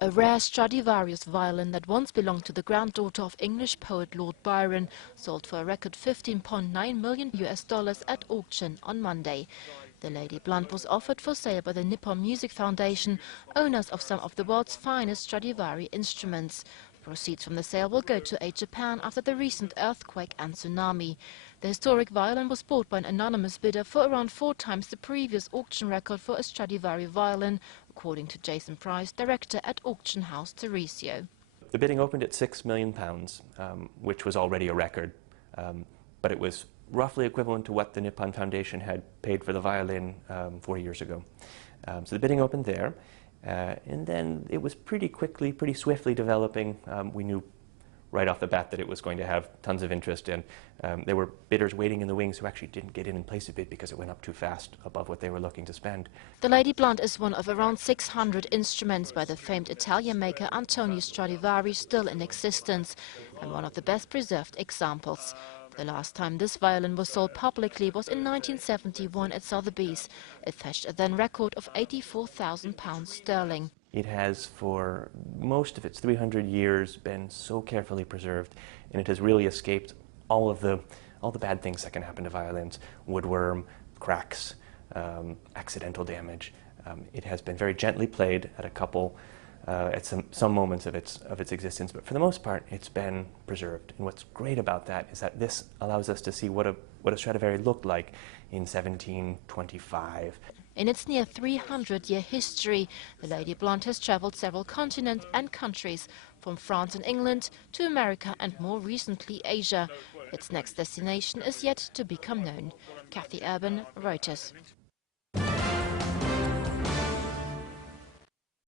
A rare Stradivarius violin that once belonged to the granddaughter of English poet Lord Byron sold for a record $15.9 million at auction on Monday. The Lady Blunt was offered for sale by the Nippon Music Foundation, owners of some of the world's finest Stradivari instruments. Proceeds from the sale will go to aid Japan after the recent earthquake and tsunami. The historic violin was bought by an anonymous bidder for around 4 times the previous auction record for a Stradivari violin, according to Jason Price, director at auction house Teresio. The bidding opened at £6 million, which was already a record, but it was roughly equivalent to what the Nippon Foundation had paid for the violin 4 years ago. So the bidding opened there, and then it was pretty swiftly developing. We knew right off the bat that it was going to have tons of interest, and there were bidders waiting in the wings who actually didn't get in and place a bid because it went up too fast above what they were looking to spend. The Lady Blunt is one of around 600 instruments by the famed Italian maker Antonio Stradivari still in existence, and one of the best preserved examples. The last time this violin was sold publicly was in 1971 at Sotheby's. It fetched a then record of £84,000 sterling. It has, for most of its 300 years, been so carefully preserved, and it has really escaped all the bad things that can happen to violins: woodworm, cracks, accidental damage. It has been very gently played at a couple, at some moments of its existence, but for the most part, it's been preserved. And what's great about that is that this allows us to see what a Stradivari looked like in 1725. In its near 300-year history, the Lady Blunt has traveled several continents and countries, from France and England to America and more recently Asia. Its next destination is yet to become known. Kathy Urban, Reuters.